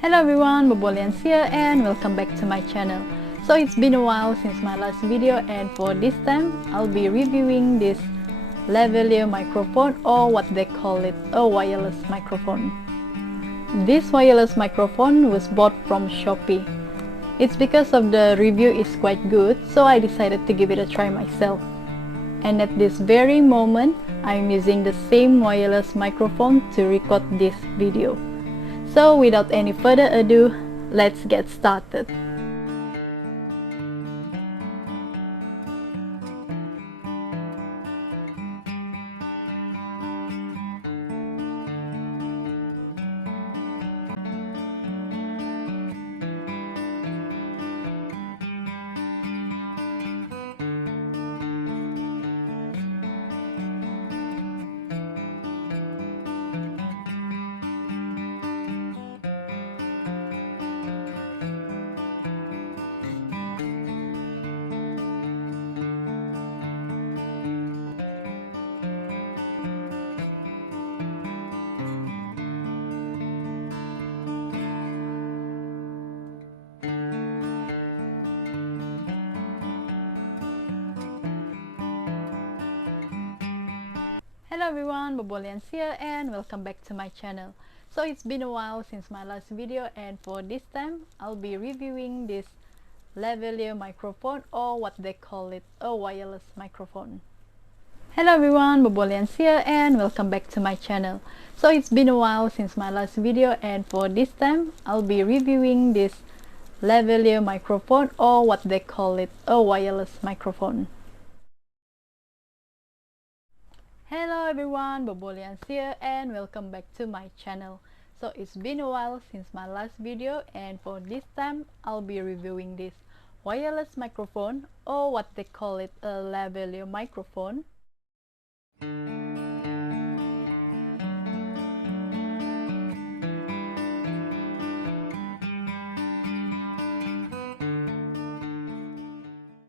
Hello everyone, Bobolians here and welcome back to my channel. So it's been a while since my last video, and for this time I'll be reviewing this lavalier microphone, or what they call it, a wireless microphone. This wireless microphone was bought from Shopee. It's because of the review is quite good, so I decided to give it a try myself. And at this very moment I'm using the same wireless microphone to record this video. So without any further ado, let's get started. Hello everyone, Bobolians here and welcome back to my channel. So it's been a while since my last video, and for this time I'll be reviewing this lavalier microphone, or what they call it, a wireless microphone. Hello everyone, Bobolians here and welcome back to my channel. So it's been a while since my last video, and for this time I'll be reviewing this lavalier microphone, or what they call it, a wireless microphone. Hello everyone, Bobolians here and welcome back to my channel. So it's been a while since my last video, and for this time I'll be reviewing this wireless microphone, or what they call it, a lavalier microphone.